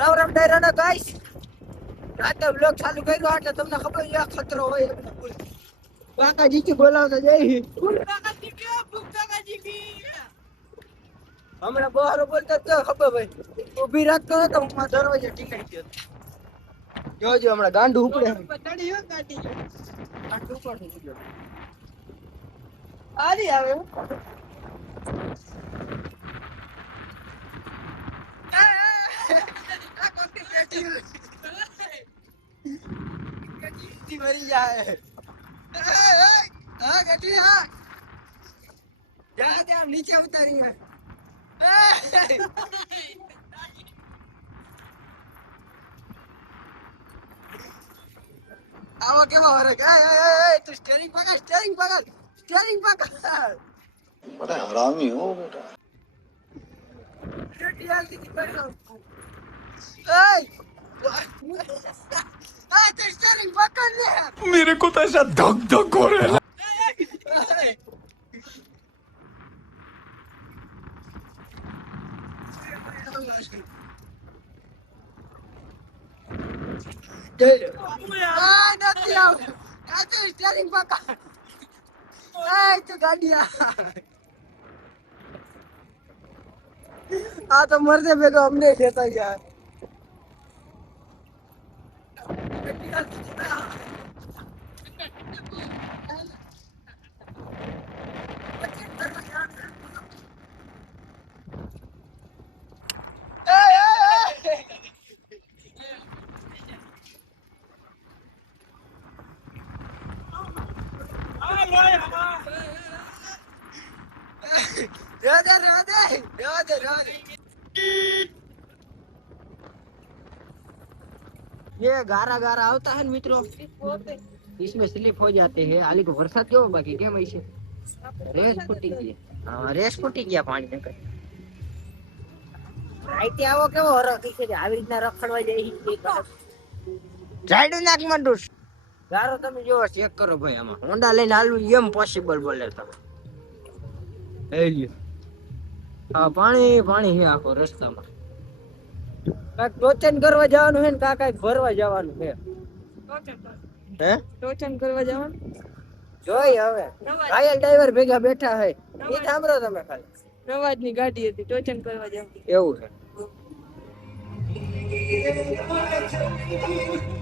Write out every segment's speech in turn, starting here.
Ram Ram ડાયરાના guys રાતે blog ચાલુ કર્યો એટલે તમને ખબર છે ખતરો હોય કાકાજી કી બોલાવતા જઈ કાકાજી કે કાકાજી કી હમણાં બહાર બોલતા તો ખબર ભાઈ ઊભી રાખતો તો હું દરવાજે ટીકાઈ ગયો જોજો હમણાં ગાંડું ઉપડે ગાંડું ઉપર થઈ ગયો આરી આવે મરી જાય હા ગટી હા જા નીચે ઉતારી આવો કેવો હરે તું સ્ટીયરિંગ પકડ बड़ा हरामी हो बेटा मेरे को तो ऐसा धक धक हो रहा है આ તો મરદે ભેગો અમને દેતા ગયા ये गारा गारा होता है मित्रों इसमें स्लिप हो जाते हैं हाली को वरसाद क्यों बाकी क्या मैं इसे रेस फूटी गई हाँ रेस फूटी गया पानी में આઈટી આવો કેવો હરો કે છે આવી રીતના રખડવા જાય જાડું નાક મંડુસ ગારો તમે જોવો ચેક કરો ભાઈ આમાં હોન્ડા લઈને હાલવું એમ પોસિબલ બોલે તો એ લ્યો હા પાણી છે આખો રસ્તામાં કાક ટોચન કરવા જવાનું છે ને કાકા ભરવા જવાનું છે હે ટોચન કરવા જવાનું જોઈ હવે ઘાયલ ડ્રાઈવર ભેગા બેઠા હે એ સાંભળો તમે ખાલી પ્રવાજની ગાડી હતી ટોચન કરવા જવાનું એવું છે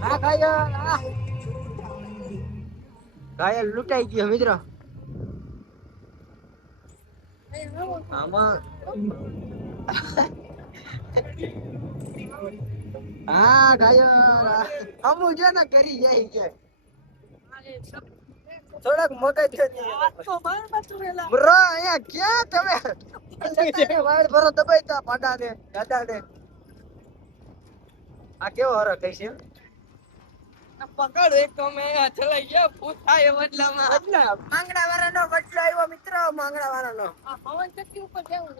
હા ઘાયલ લૂંટાઈ ગયો મિત્રો આમાં હા ઘાયલ અમુ જો ને કરી જાય છે થોડાક મગજ બ્રો અહીંયા ક્યાં તમે વાળ ભરો દબાઈતા પાડા ને દાદા ને આ કેવો હરો થઈ છે પકડ એક તો મે ચલાઈ ગયા પૂછાય બદલામાં માંગડા વાળાનો બદલો આવ્યો મિત્રો માંગડા વાળાનો આ પવન ચક્કી ઉપર જાવું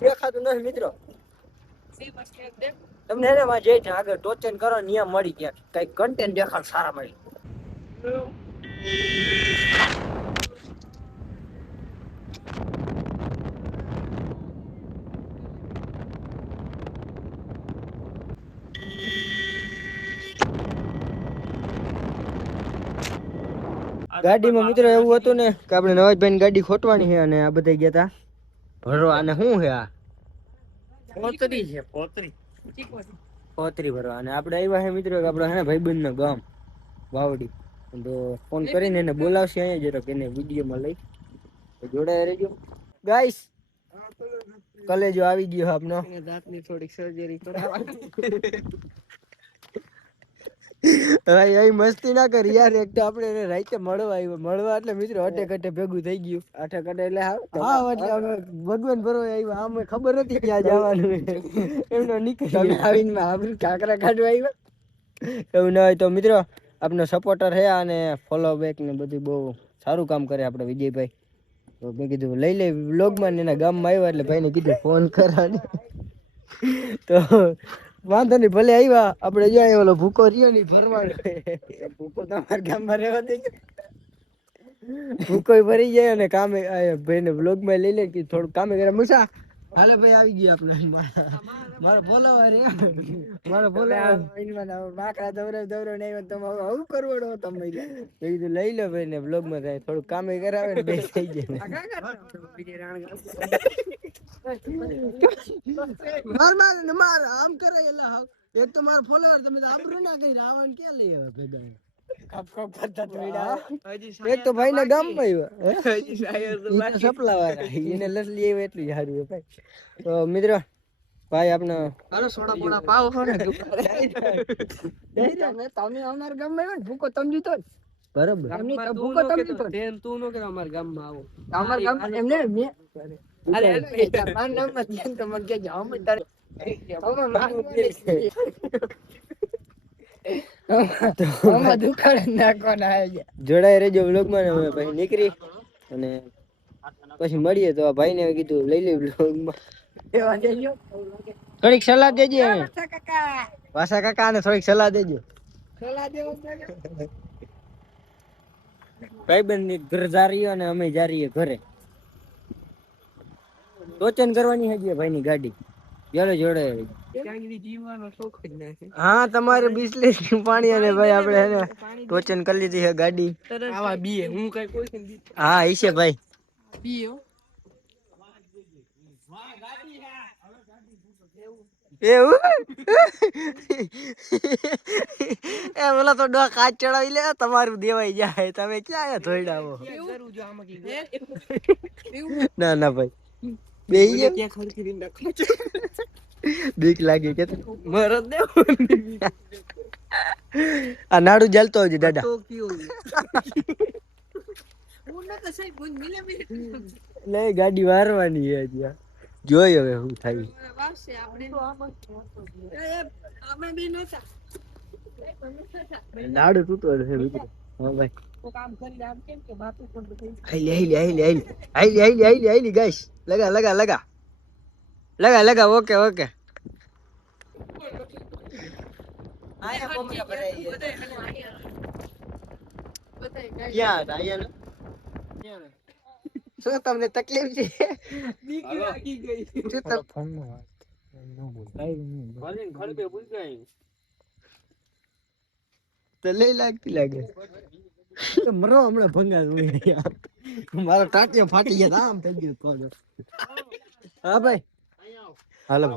દેખાતું નથી મિત્રો તમને એને માં જઈ આગળ ટોચન કરો નિયમ મળી ગયા કઈ કન્ટેન્ટ દેખાડ સારા મળી ગાડીમાં મિત્રો એવું હતું ને કે આપણે નવાજભાઈ ગાડી ખોટવાની છે અને આ બધા ગયા તા ભરવા અને શું છે આ પોતરી છે પોતરી ભરવા અને આપણે આવ્યા છે મિત્રો કે આપણે હે ને ભાઈબંધ નું ગામ વાવડી તો ફોન કરીને એને બોલાવશે અહીંયા જરાક એને વિડીયોમાં લઈ તો જોડાયા રહેજો ગાઈસ કલેજો આવી ગયો આપનો દાંતની થોડીક સર્જરી કરાવવાની ભાઈ મસ્તી ના કરી યાર એક તો આપણે એને રાતે મળવા એટલે મિત્રો અટે ભેગું થઈ ગયું અટે એટલે હા એટલે ભગવાન ભરવા આવ્યા આમ ખબર નથી ક્યાં જવાનું એમનો નીકળી આવીને આપણે કાકરા કાઢવા આવ્યા એવું ના હોય તો મિત્રો આપનો સપોર્ટર છે અને ફોલો બેક ને બધું બહુ સારું કામ કરે આપણે વિજયભાઈ તો મેં કીધું લઈ વ્લોગમાં એના ગામમાં આવ્યા એટલે ભાઈને કીધું ફોન કરવાની તો વાંધો નહીં ભલે આવ્યા આપણે જાય ઓલો ભૂકો રહ્યો ને ભરવાનો ભૂકો તો અમારા ગામમાં રહેવા દે ભૂકો ભરી જાય અને કામે ભાઈને વ્લોગમાં લઈ લે કે થોડું કામે કરે મૂસા હાલે ભાઈ આવી ગયા આપણે મારો ફોલોવર મારો ફોલોવર બાકરા દવરવ ને તમે આવું કરવડો તમે કીધું લઈ લો ભાઈ ને બ્લોગ માં થાય થોડું કામ કરાવે ને બે થઈ જાય માર આમ કરે એટલે એક તો મારો ફોલોવર તમે આબરૂ ના કરી રાવણ ક્યાં લઈ આવે ભેગા એક તો ભાઈ ના ગામ માં સપલા વાળા એને લસલી આવે એટલું સારું ભાઈ તો મિત્રો ભાઈ આપને હાલો સોડા બોડા પાવ છો ને તમે અમાર ગામ માં આવ્યો ને ભૂકો તમે જીતો બરાબર એમની ભૂકો તમે જીતો તેન તું નો કે અમાર ગામ માં આવો અમાર ગામ એમને મે અરે માર નામ માં ધ્યાન તો મગ કે જાવ મે તારે અમે મારું જોડાઈ રહેજો વ્લોગ માં અમે પછી નીકળી અને પછી મળીએ તો આ ભાઈ ને કીધું લઈ લે વ્લોગ માં થોડીક સલાહ દેજે વાસા કાકા ને થોડીક સલાહ દેજો ભાઈબંધ ની ઘર જા રહ્યો અને અમે જા રહીએ ઘરે ટોચન કરવાની હજી ભાઈ ની ગાડી ચાલો જોડે હા તમારે બિસ્લેરી પાણી અને ભાઈ આપણે એને ટોચન કરી લીધી છે ગાડી આવા બીએ હું કઈ કોઈ હા ઈશે ભાઈ બીયો એવું એ બોલા તો ડો કાચ ચડાવી લે તમારું દેવાઈ જાય તમે ક્યાં ધોઈડાવો ના ના ભાઈ બે બીક લાગે કે મરદ દે આ નાડું જલતો હજી દાદા લે ગાડી વારવાની છે ત્યાં જોઈ હવે શું થાય નાડું તૂટો છે મિત્રો હા ભાઈ આઈલી ગાઈસ લગા ઓકે ઓકે શું તમને તકલીફ છે તો લઈ લાગતી લાગે મરો હમણાં ભંગા મારો ટાટિયો ફાટી ગયા આમ થઈ ગયું હા ભાઈ હાલો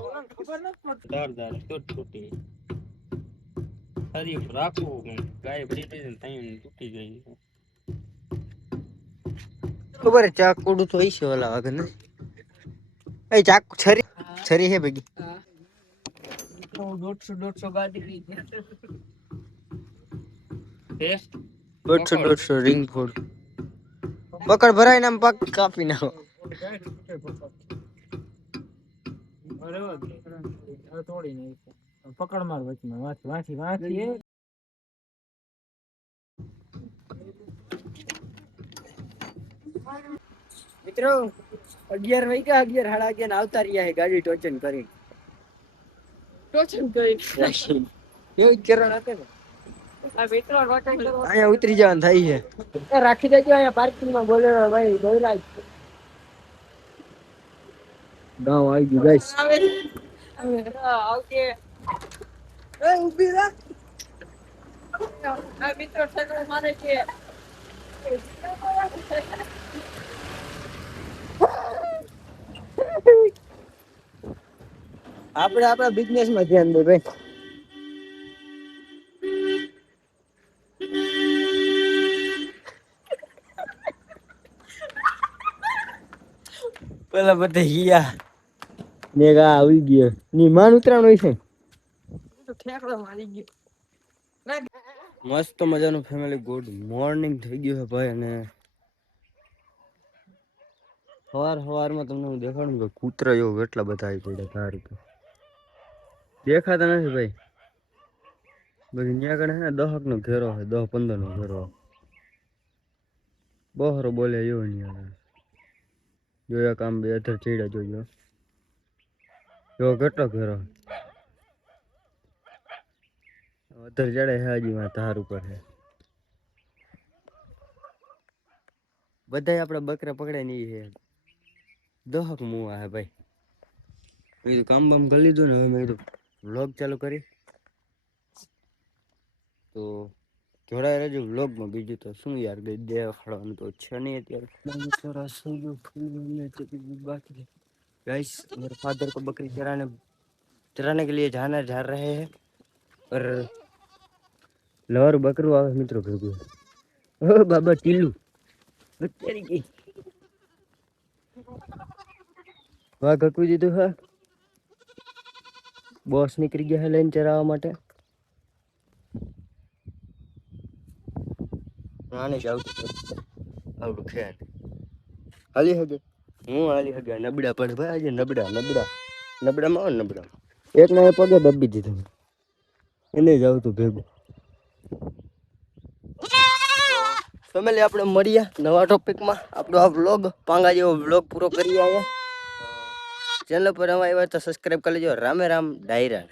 ખબર ચાકુડું તો હશે ઓલા વગર ને એ ચાકુ છરી હે ભેગી 150 ગાડી 150 રિંગ ફોડ પકડ ભરાય ને પગ કાપી નાખો તોડી નહીં પકડ માર વચમાં વાંચી મિત્રો 11 વાગ્યા 11 સાડા 11 આવતા રહ્યા ગાડી ટોચન કરી એવું કિરણ હતા ને અહીંયા ઉતરી જવાનું થાય છે રાખી દેજો અહીંયા પાર્કિંગ માં બોલેરો ભાઈ બોલાય ગાવ આવી ગયું ગાઈસ આવકે એ ઊભી રાખ આ મિત્રો ઠેકડો મારે છે આપણે આપણા બિઝનેસ માં ધ્યાન દે ભાઈ પેલા બધા હિયા ને ગા આવી ગયો ની માન ઉતરાણ હોય છે તો ઠેકડો મારી ગયો મસ્ત મજાનું ફેમિલી ગુડ મોર્નિંગ થઈ ગયું છે ભાઈ અને સવારમાં તમને હું દેખાડું કે કૂતરા જેવો કેટલા બધા આવી પડ્યા ધાર ઉપર દેખાતા નથી ભાઈ બધી ત્યાં આગળ હે ને 10 નો ઘેરો છે 10-15 નો ઘેરો બહરો બોલે એવો નહીં આવે જોયા કામ બે અધર ચડ્યા જોયો જો કેટલો ઘેરો અધર ચડે હાજી માં ધાર ઉપર છે બધા આપડે બકરા પકડે નહીં છે 10 મુવા હે ભાઈ કીધું કામ બામ કરી લીધું ને હવે મેં કીધું વ્લોગ ચાલુ કરી. તો જોડાઈ રહેજો વ્લોગમાં. બીજું તો શું યાર, ગઈ દેખાડવાનું તો છે નહીં અત્યારે. गाइस मेरे फादर को बकरी चराने के लिए जा रहे हैं और लवर बकरू आवे मित्रों भેગું. ओ बाबा ટીલું બચરી ગઈ. વાહ ગકવી દીધું હે. બોસ નીકળી ગયા હે લઈને ચરાવવા માટે. આને જાવ આવડું ખેર હાલી હગે. હું હાલી હગે નબળા પણ ભાઈ આજે નબળામાં એક ને પગે દબી દીધું એને જાવ તું ભેગું. ફેમિલી આપણે મળીએ નવા ટોપિકમાં. આપણો આ વ્લોગ પાંગા જેવો વ્લોગ પૂરો કરી આવ્યા. ચેનલ પર નવા આવ્યા તો સબસ્ક્રાઈબ કરી લેજો. રામે રામ ડાયરા.